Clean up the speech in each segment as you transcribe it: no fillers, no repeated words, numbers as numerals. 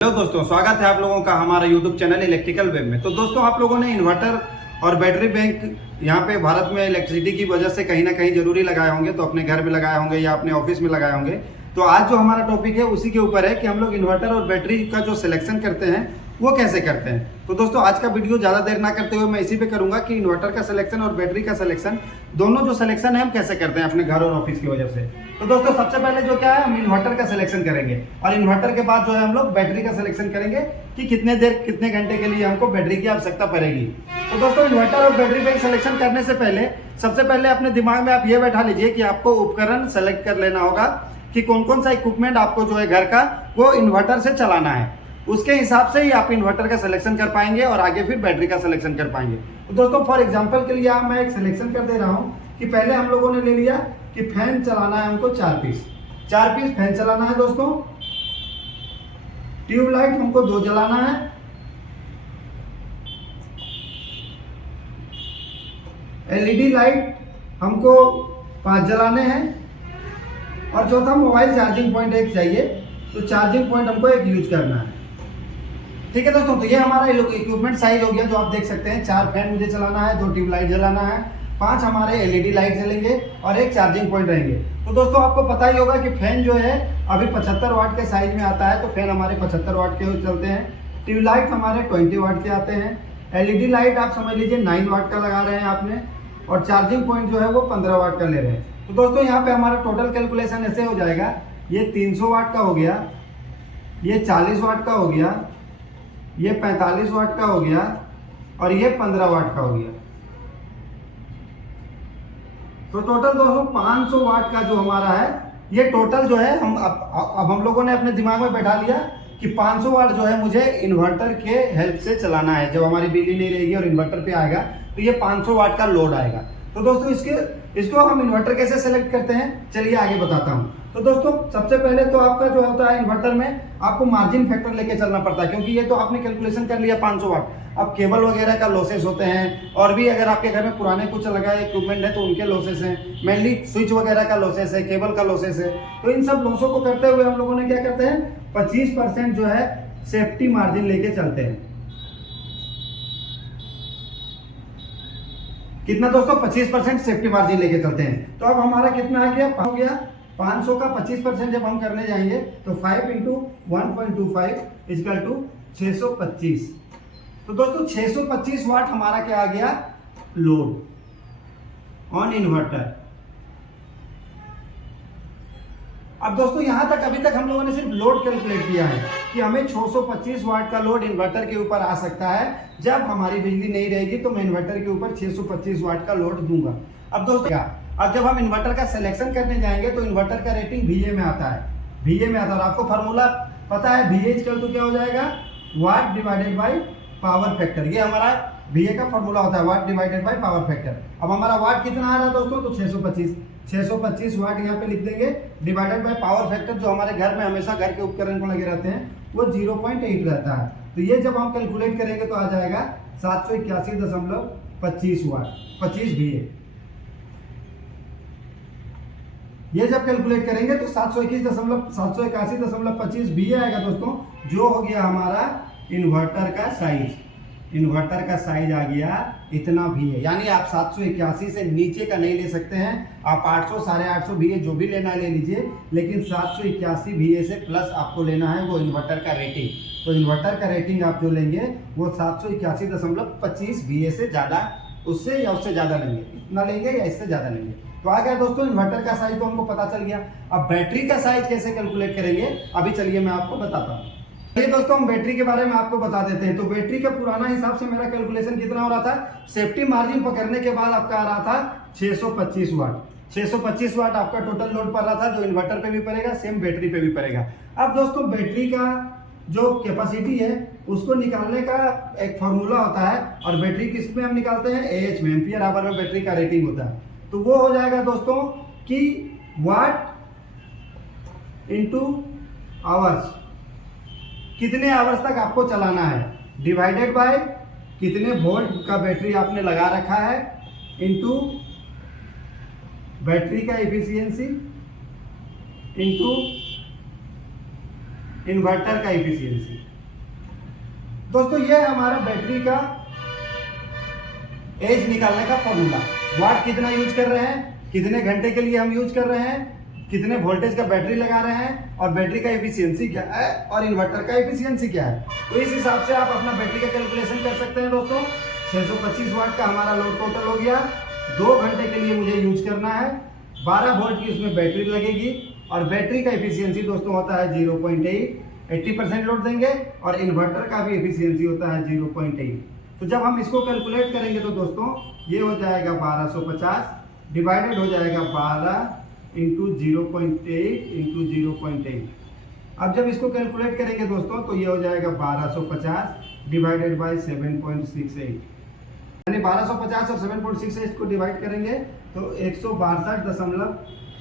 Hello दोस्तों, स्वागत है आप लोगों का हमारा यूट्यूब चैनल इलेक्ट्रिकल वेब में। तो दोस्तों, आप लोगों ने इन्वर्टर और बैटरी बैंक यहाँ पे भारत में इलेक्ट्रिसिटी की वजह से कहीं ना कहीं जरूरी लगाए होंगे, तो अपने घर में लगाए होंगे या अपने ऑफिस में लगाए होंगे। तो आज जो हमारा टॉपिक है उसी के ऊपर है कि हम लोग इन्वर्टर और बैटरी का जो सिलेक्शन करते हैं वो कैसे करते हैं। तो दोस्तों, आज का वीडियो ज़्यादा देर ना करते हुए मैं इसी पे करूंगा कि इन्वर्टर का सिलेक्शन और बैटरी का सिलेक्शन दोनों जो सिलेक्शन है हम कैसे करते हैं अपने घर और ऑफिस की वजह से। तो दोस्तों, सबसे पहले जो क्या है, हम इन्वर्टर का सिलेक्शन करेंगे और इन्वर्टर के बाद जो है हम लोग बैटरी का सिलेक्शन करेंगे कि कितने देर कितने घंटे के लिए हमको बैटरी की आवश्यकता पड़ेगी। तो दोस्तों, इन्वर्टर और बैटरी बैंक सिलेक्शन करने से पहले सबसे पहले अपने दिमाग में आप ये बैठा लीजिए कि आपको उपकरण सेलेक्ट कर लेना होगा कि कौन कौन सा इक्विपमेंट आपको जो है घर का वो इन्वर्टर से चलाना है। उसके हिसाब से ही आप इन्वर्टर का सिलेक्शन कर पाएंगे और आगे फिर बैटरी का सिलेक्शन कर पाएंगे। तो दोस्तों, फॉर एग्जांपल के लिए मैं एक सिलेक्शन कर दे रहा हूं कि पहले हम लोगों ने ले लिया कि फैन चलाना है हमको 4 पीस फैन चलाना है दोस्तों। ट्यूबलाइट हमको 2 जलाना है। एलईडी लाइट हमको 5 जलाने हैं और चौथा मोबाइल चार्जिंग पॉइंट एक चाहिए। तो चार्जिंग पॉइंट हमको एक यूज करना है। ठीक है दोस्तों, तो ये हमारा इक्विपमेंट साइज हो गया जो आप देख सकते हैं। 4 फैन मुझे चलाना है, 2 ट्यूबलाइट जलाना है, 5 हमारे एलईडी लाइट जलेंगे और एक चार्जिंग पॉइंट रहेंगे। तो दोस्तों, आपको पता ही होगा कि फैन जो है अभी 75 वाट के साइज में आता है, तो फैन हमारे 75 वाट के चलते हैं। ट्यूबलाइट हमारे 20 वाट के आते हैं। एलईडी लाइट आप समझ लीजिए 9 वाट का लगा रहे हैं आपने, और चार्जिंग पॉइंट जो है वो 15 वाट का ले रहे हैं। तो दोस्तों, यहाँ पे हमारा टोटल कैलकुलेशन ऐसे हो जाएगा, ये 300 वाट का हो गया, ये 40 वाट का हो गया, ये 45 वाट का हो गया और ये 15 वाट का हो गया। तो टोटल दोस्तों 500 वाट का जो हमारा है, ये टोटल जो है अब हम लोगों ने अपने दिमाग में बैठा लिया कि 500 वाट जो है मुझे इन्वर्टर के हेल्प से चलाना है। जब हमारी बिजली नहीं रहेगी और इन्वर्टर पे आएगा तो ये 500 वाट का लोड आएगा। तो दोस्तों, इसको हम इन्वर्टर कैसे सेलेक्ट करते हैं, चलिए आगे बताता हूं। तो दोस्तों, सबसे पहले तो आपका जो होता है इन्वर्टर में आपको मार्जिन फैक्टर लेके चलना पड़ता है, क्योंकि ये तो आपने कैलकुलेशन कर लिया 500 वाट। अब केबल वगैरह का लॉसेस होते हैं, और भी अगर आपके घर में पुराने कुछ लगाए इक्विपमेंट है तो उनके लॉसेस हैं, मेनली स्विच वगैरह का लॉसेस है, केबल का लॉसेस है। तो इन सब लॉसों को करते हुए हम लोगों ने क्या करते हैं, 25% जो है सेफ्टी मार्जिन लेके चलते हैं। कितना दोस्तों, 25% सेफ्टी मार्जिन लेके चलते हैं। तो अब हमारा कितना आ गया, हो गया 500 का 25% जब हम करने जाएंगे तो 5 इंटू 1.25 इजकल टू 625। तो दोस्तों, 625 वाट हमारा क्या आ गया, लोड ऑन इन्वर्टर। अब दोस्तों, यहां तक अभी तक हम लोगों ने सिर्फ लोड कैलकुलेट किया है कि हमें 625 वाट का लोड इन्वर्टर के ऊपर आ सकता है। जब हमारी बिजली नहीं रहेगी तो मैं इन्वर्टर के ऊपर 625 वाट का लोड दूंगा। अब दोस्तों, अब जब हम इन्वर्टर का सिलेक्शन करने जाएंगे तो इन्वर्टर का रेटिंग VA में आता है, VA में आता है। आपको फार्मूला पता है, VA इक्वल टू क्या हो जाएगा, वाट डिवाइडेड बाय पावर फैक्टर। ये हमारा VA का फार्मूला होता है, वाट डिवाइडेड बाय पावर फैक्टर। अब हमारा वाट कितना आ रहा है दोस्तों, तो 625 वाट यहाँ पे लिख देंगे, डिवाइडेड बाय पावर फैक्टर जो हमारे घर में हमेशा घर के उपकरण को लगे रहते हैं वो 0.8 रहता है। तो ये जब हम कैलकुलेट करेंगे तो आ जाएगा 781.25 वाट, 25 VA। ये जब कैलकुलेट करेंगे तो 781.25 VA आएगा दोस्तों, जो हो गया हमारा इन्वर्टर का साइज। इन्वर्टर का साइज आ गया इतना VA, यानी आप 781 से नीचे का नहीं ले सकते हैं। आप 800 850 VA जो भी लेना है ले लीजिए, लेकिन 781 VA से प्लस आपको लेना है वो इन्वर्टर का रेटिंग। तो इन्वर्टर का रेटिंग आप जो लेंगे वो 781.25 VA से ज़्यादा, उससे या उससे ज़्यादा लेंगे, इतना लेंगे या इससे ज़्यादा लेंगे। तो आ गया दोस्तों इन्वर्टर का साइज, तो हमको पता चल गया। अब बैटरी का साइज कैसे कैलकुलेट करेंगे, अभी चलिए मैं आपको बताता हूँ। चलिए दोस्तों, हम बैटरी के बारे में आपको बता देते हैं। तो बैटरी का पुराना हिसाब से मेरा कैलकुलेशन कितना हो रहा था, सेफ्टी मार्जिन पकड़ने के बाद आपका आ रहा था 625 वाट। 625 वाट आपका टोटल लोड पड़ रहा था, जो इन्वर्टर पे भी पड़ेगा, सेम बैटरी पे भी पड़ेगा। अब दोस्तों, बैटरी का जो कैपेसिटी है उसको निकालने का एक फॉर्मूला होता है, और बैटरी किस में हम निकालते हैं, AH में, एम्पियर आवर में बैटरी का रेटिंग होता है। तो वो हो जाएगा दोस्तों कि वाट इंटू आवर्स, कितने आवर्स तक आपको चलाना है, डिवाइडेड बाय कितने वोल्ट का बैटरी आपने लगा रखा है, इंटू बैटरी का एफिशिएंसी, इंटू इन्वर्टर का एफिशिएंसी। दोस्तों ये है हमारा बैटरी का एज निकालने का फॉर्मूला। वाट कितना यूज कर रहे हैं, कितने घंटे के लिए हम यूज कर रहे हैं, कितने वोल्टेज का बैटरी लगा रहे हैं, और बैटरी का एफिशिएंसी क्या है, और इन्वर्टर का एफिशिएंसी क्या है। तो इस हिसाब से आप अपना बैटरी का कैलकुलेशन कर सकते हैं दोस्तों। 625 वाट का हमारा लोड टोटल हो गया। 2 घंटे के लिए मुझे यूज करना है। 12 वोल्ट की उसमें बैटरी लगेगी, और बैटरी का एफिशिएंसी दोस्तों होता है 0.8, 80% लोड देंगे, और इन्वर्टर का भी एफिशिएंसी होता है 0.8। तो जब हम इसको कैलकुलेट करेंगे तो दोस्तों ये हो जाएगा 1250 डिवाइडेड हो जाएगा 12 इंटू 0.8 इंटू 0.8। अब जब इसको कैलकुलेट करेंगे दोस्तों तो ये हो जाएगा 1250 डिवाइडेड बाय 7.68, यानी 1250 और 7.68 को डिवाइड करेंगे तो 162 दशमलव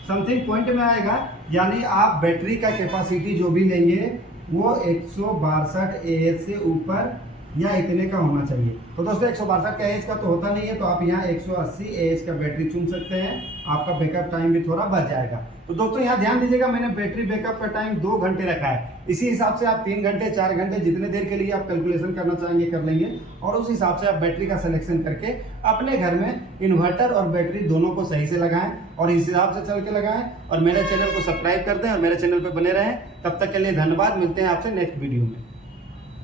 समथिंग पॉइंट में आएगा। यानी आप बैटरी का कैपेसिटी जो भी लेंगे वो 162 AH से ऊपर या इतने का होना चाहिए। तो दोस्तों 162 का AH का तो होता नहीं है, तो आप यहाँ 180 AH का बैटरी चुन सकते हैं। आपका बैकअप टाइम भी थोड़ा बढ़ जाएगा। तो दोस्तों यहाँ ध्यान दीजिएगा, मैंने बैटरी बैकअप का टाइम 2 घंटे रखा है। इसी हिसाब से आप 3 घंटे 4 घंटे जितने देर के लिए आप कैलकुलेशन करना चाहेंगे कर लेंगे, और उस हिसाब से आप बैटरी का सिलेक्शन करके अपने घर में इन्वर्टर और बैटरी दोनों को सही से लगाएं, और इस हिसाब से चल के लगाएं। और मेरे चैनल को सब्सक्राइब कर दें और मेरे चैनल पर बने रहें। तब तक के लिए धन्यवाद। मिलते हैं आपसे नेक्स्ट वीडियो में।